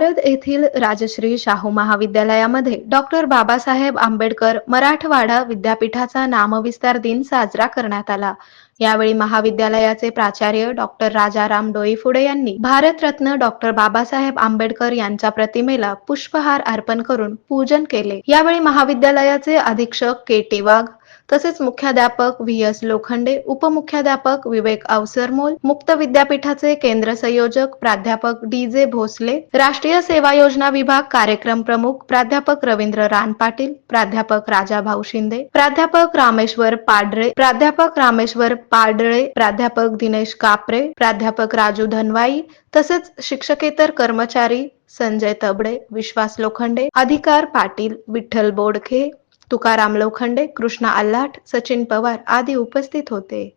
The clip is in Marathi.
कर्जत येथील राजश्री शाहू महाविद्यालयामध्ये डॉक्टर बाबासाहेब आंबेडकर मराठवाडा विद्यापीठाचा नामविस्तार दिन साजरा करण्यात आला. यावेळी महाविद्यालयाचे प्राचार्य डॉक्टर राजाराम डोईफुडे यांनी भारतरत्न डॉक्टर बाबासाहेब आंबेडकर यांच्या प्रतिमेला पुष्पहार अर्पण करून पूजन केले. यावेळी महाविद्यालयाचे अधीक्षक के टी वाघ तसेच मुख्याध्यापक व्ही एस लोखंडे उपमुख्याध्यापक विवेक अवसरमोल मुक्त विद्यापीठाचे केंद्र संयोजक प्राध्यापक डी जे भोसले राष्ट्रीय सेवा योजना विभाग कार्यक्रम प्रमुख प्राध्यापक रवींद्र रान पाटील प्राध्यापक राजाभाऊ शिंदे प्राध्यापक रामेश्वर पाडरे प्राध्यापक रामेश्वर पाडळे प्राध्यापक दिनेश कापरे प्राध्यापक राजू धनवाई तसेच शिक्षकेतर कर्मचारी संजय तबडे विश्वास लोखंडे अधिकार पाटील विठ्ठल बोडखे तुकाराम लोखंडे कृष्णा आल्हाट सचिन पवार आदी उपस्थित होते.